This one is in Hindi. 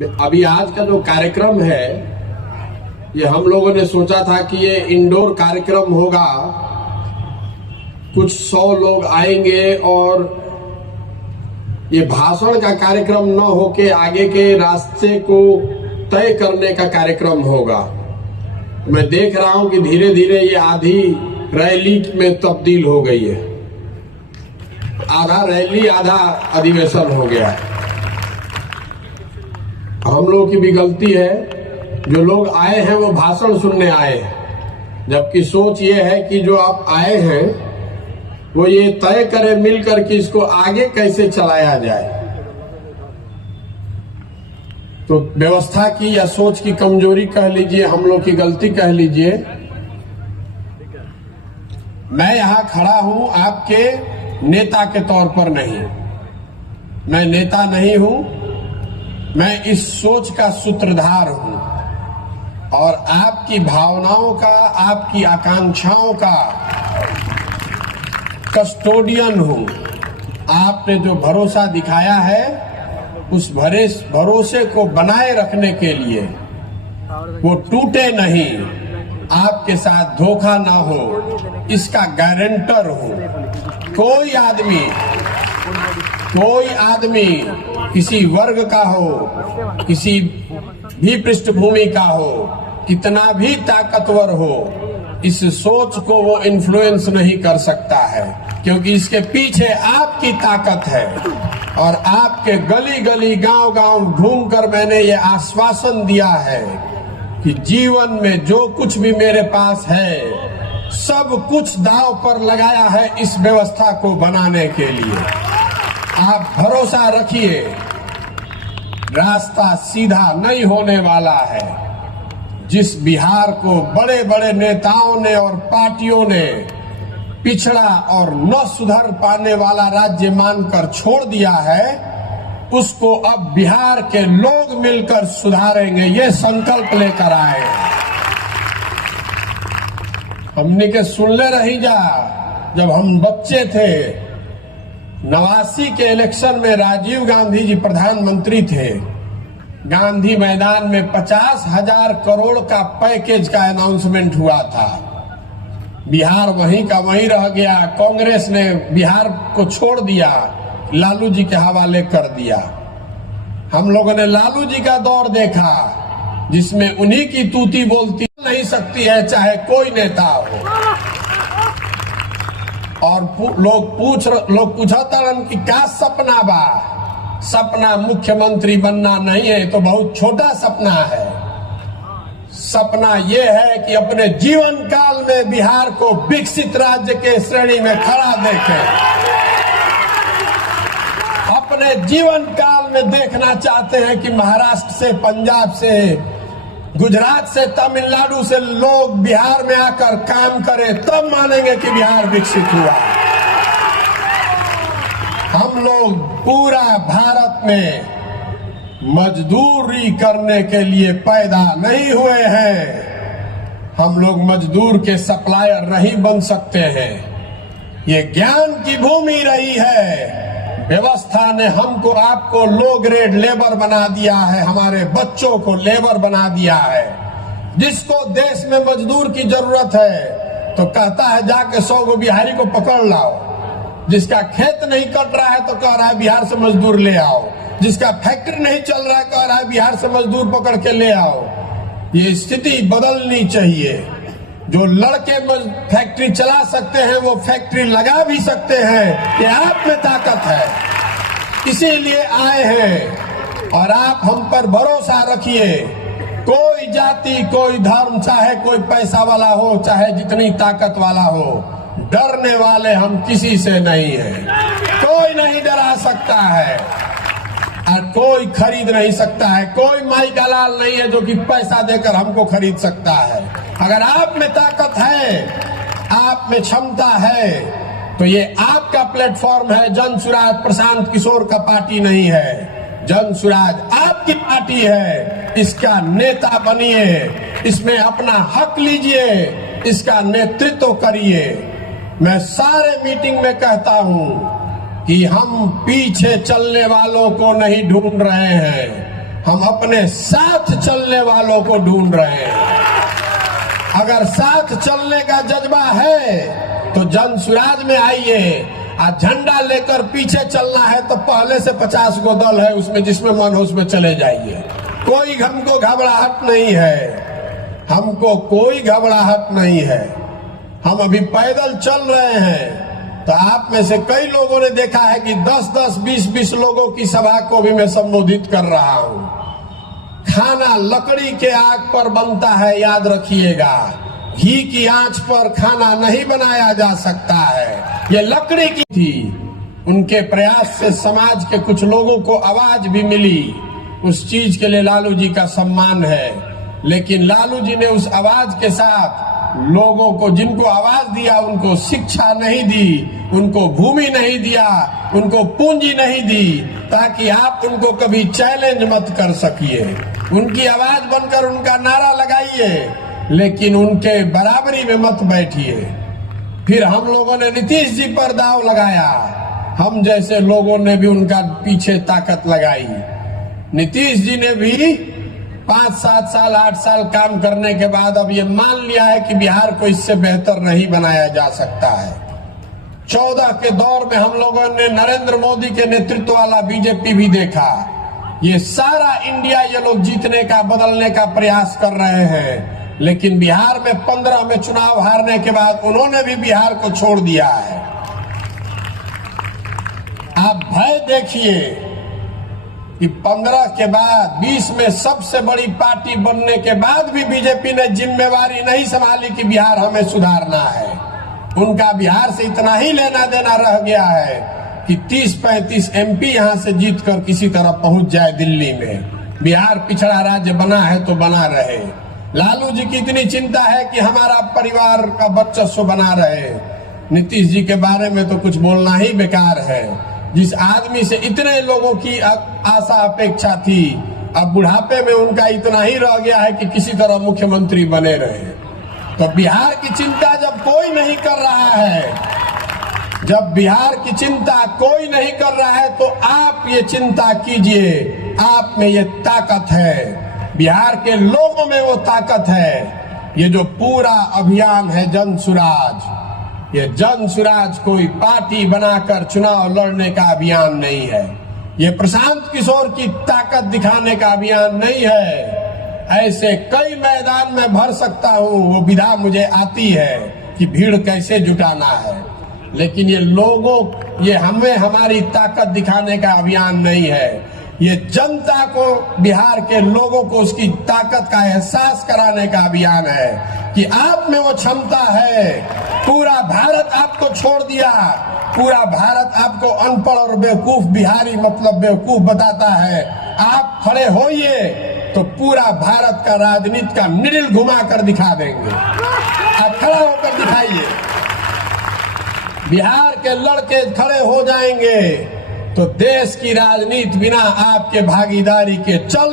अभी आज का जो कार्यक्रम है, ये हम लोगों ने सोचा था कि ये इंडोर कार्यक्रम होगा, कुछ 100 लोग आएंगे और ये भाषण का कार्यक्रम न होके आगे के रास्ते को तय करने का कार्यक्रम होगा। मैं देख रहा हूं कि धीरे धीरे ये आधी रैली में तब्दील हो गई है। आधा रैली आधा अधिवेशन हो गया है। हम लोगों की भी गलती है, जो लोग आए हैं वो भाषण सुनने आए हैं, जबकि सोच ये है कि जो आप आए हैं वो ये तय करें मिलकर कि इसको आगे कैसे चलाया जाए। तो व्यवस्था की या सोच की कमजोरी कह लीजिए, हम लोग की गलती कह लीजिए। मैं यहां खड़ा हूं आपके नेता के तौर पर नहीं, मैं नेता नहीं हूं, मैं इस सोच का सूत्रधार हूं और आपकी भावनाओं का, आपकी आकांक्षाओं का कस्टोडियन हूं। आपने जो भरोसा दिखाया है, उस भरोसे को बनाए रखने के लिए, वो टूटे नहीं, आपके साथ धोखा ना हो, इसका गारंटर हूं। कोई आदमी किसी वर्ग का हो, किसी भी पृष्ठभूमि का हो, कितना भी ताकतवर हो, इस सोच को वो इन्फ्लुएंस नहीं कर सकता है, क्योंकि इसके पीछे आपकी ताकत है। और आपके गली गली गांव गांव घूमकर मैंने ये आश्वासन दिया है कि जीवन में जो कुछ भी मेरे पास है, सब कुछ दांव पर लगाया है इस व्यवस्था को बनाने के लिए। आप भरोसा रखिए, रास्ता सीधा नहीं होने वाला है। जिस बिहार को बड़े बड़े नेताओं ने और पार्टियों ने पिछड़ा और न सुधर पाने वाला राज्य मानकर छोड़ दिया है, उसको अब बिहार के लोग मिलकर सुधारेंगे, ये संकल्प लेकर आए। हमने के सुनले रही जा, जब हम बच्चे थे, 89 के इलेक्शन में राजीव गांधी जी प्रधानमंत्री थे। गांधी मैदान में 50,000 करोड़ का पैकेज का अनाउंसमेंट हुआ था। बिहार वहीं का वहीं रह गया। कांग्रेस ने बिहार को छोड़ दिया, लालू जी के हवाले कर दिया। हम लोगों ने लालू जी का दौर देखा, जिसमें उन्हीं की तूती बोलती नहीं सकती है, चाहे कोई नेता हो। और लोग पूछता कि क्या सपना बा? सपना मुख्यमंत्री बनना नहीं है, तो बहुत छोटा सपना है। सपना यह है कि अपने जीवन काल में बिहार को विकसित राज्य के श्रेणी में खड़ा देखें। अपने जीवन काल में देखना चाहते हैं कि महाराष्ट्र से, पंजाब से, गुजरात से, तमिलनाडु से लोग बिहार में आकर काम करें, तब मानेंगे कि बिहार विकसित हुआ। हम लोग पूरा भारत में मजदूरी करने के लिए पैदा नहीं हुए हैं। हम लोग मजदूर के सप्लायर नहीं बन सकते हैं। ये ज्ञान की भूमि रही है। व्यवस्था ने हमको, आपको लो ग्रेड लेबर बना दिया है, हमारे बच्चों को लेबर बना दिया है। जिसको देश में मजदूर की जरूरत है तो कहता है जाके 100 गो बिहारी को पकड़ लाओ। जिसका खेत नहीं कट रहा है तो कह रहा है बिहार से मजदूर ले आओ। जिसका फैक्ट्री नहीं चल रहा है कह रहा है बिहार से मजदूर पकड़ के ले आओ। ये स्थिति बदलनी चाहिए। जो लड़के फैक्ट्री चला सकते हैं वो फैक्ट्री लगा भी सकते हैं, कि आप में ताकत है, इसीलिए आए हैं। और आप हम पर भरोसा रखिए। कोई जाति, कोई धर्म, चाहे कोई पैसा वाला हो, चाहे जितनी ताकत वाला हो, डरने वाले हम किसी से नहीं हैं। कोई नहीं डरा सकता है और कोई खरीद नहीं सकता है। कोई माई का लाल नहीं है जो कि पैसा देकर हमको खरीद सकता है। अगर आप में ताकत है, आप में क्षमता है, तो ये आपका प्लेटफॉर्म है। जन सुराज प्रशांत किशोर का पार्टी नहीं है, जन सुराज आपकी पार्टी है। इसका नेता बनिए, इसमें अपना हक लीजिए, इसका नेतृत्व करिए। मैं सारे मीटिंग में कहता हूं कि हम पीछे चलने वालों को नहीं ढूंढ रहे हैं, हम अपने साथ चलने वालों को ढूंढ रहे हैं। अगर साथ चलने का जज्बा है तो जन सुराज में आइए। झंडा लेकर पीछे चलना है तो पहले से 50 गो दल है उसमें, जिसमें मन हो उसमें चले जाइए। कोई हमको घबराहट नहीं है, हमको कोई घबराहट नहीं है। हम अभी पैदल चल रहे हैं तो आप में से कई लोगों ने देखा है कि 10-10, 20-20 लोगों की सभा को भी मैं संबोधित कर रहा हूं। खाना लकड़ी के आग पर बनता है, याद रखिएगा। घी की आंच पर खाना नहीं बनाया जा सकता है, ये लकड़ी की थी। उनके प्रयास से समाज के कुछ लोगों को आवाज भी मिली, उस चीज के लिए लालू जी का सम्मान है। लेकिन लालू जी ने उस आवाज के साथ लोगों को, जिनको आवाज दिया, उनको शिक्षा नहीं दी, उनको भूमि नहीं दिया, उनको पूंजी नहीं दी, ताकि आप उनको कभी चैलेंज मत कर सकिए। उनकी आवाज बनकर उनका नारा लगाइए, लेकिन उनके बराबरी में मत बैठिए। फिर हम लोगों ने नीतीश जी पर दाव लगाया, हम जैसे लोगों ने भी उनका पीछे ताकत लगाई। नीतीश जी ने भी 5, 7 साल, 8 साल काम करने के बाद अब ये मान लिया है कि बिहार को इससे बेहतर नहीं बनाया जा सकता है। 14 के दौर में हम लोगों ने नरेंद्र मोदी के नेतृत्व वाला बीजेपी भी देखा। ये सारा इंडिया ये लोग जीतने का, बदलने का प्रयास कर रहे हैं, लेकिन बिहार में 15 में चुनाव हारने के बाद उन्होंने भी बिहार को छोड़ दिया है। आप भय देखिए कि 15 के बाद 20 में सबसे बड़ी पार्टी बनने के बाद भी बीजेपी ने जिम्मेवारी नहीं संभाली कि बिहार हमें सुधारना है। उनका बिहार से इतना ही लेना देना रह गया है कि 30-35 एमपी यहां से जीतकर किसी तरह पहुंच जाए दिल्ली में। बिहार पिछड़ा राज्य बना है तो बना रहे। लालू जी की इतनी चिंता है कि हमारा परिवार का वर्चस्व बना रहे। नीतीश जी के बारे में तो कुछ बोलना ही बेकार है। जिस आदमी से इतने लोगों की आशा अपेक्षा थी, अब बुढ़ापे में उनका इतना ही रह गया है कि किसी तरह मुख्यमंत्री बने रहे। तो बिहार की चिंता जब कोई नहीं कर रहा है, जब बिहार की चिंता कोई नहीं कर रहा है, तो आप ये चिंता कीजिए। आप में ये ताकत है, बिहार के लोगों में वो ताकत है। ये जो पूरा अभियान है जन सुराज, ये जन सुराज कोई पार्टी बनाकर चुनाव लड़ने का अभियान नहीं है। ये प्रशांत किशोर की ताकत दिखाने का अभियान नहीं है। ऐसे कई मैदान में भर सकता हूं, वो विधा मुझे आती है कि भीड़ कैसे जुटाना है। लेकिन ये लोगों, ये हमें हमारी ताकत दिखाने का अभियान नहीं है। ये जनता को, बिहार के लोगों को उसकी ताकत का एहसास कराने का अभियान है कि आप में वो क्षमता है। पूरा भारत आपको छोड़ दिया, पूरा भारत आपको अनपढ़ और बेवकूफ बिहारी मतलब बेवकूफ बताता है। आप खड़े होइए तो पूरा भारत का राजनीति का निडिल घुमा कर दिखा देंगे। आप खड़ा होकर दिखाइए। बिहार के लड़के खड़े हो जाएंगे तो देश की राजनीति बिना आपके भागीदारी के चल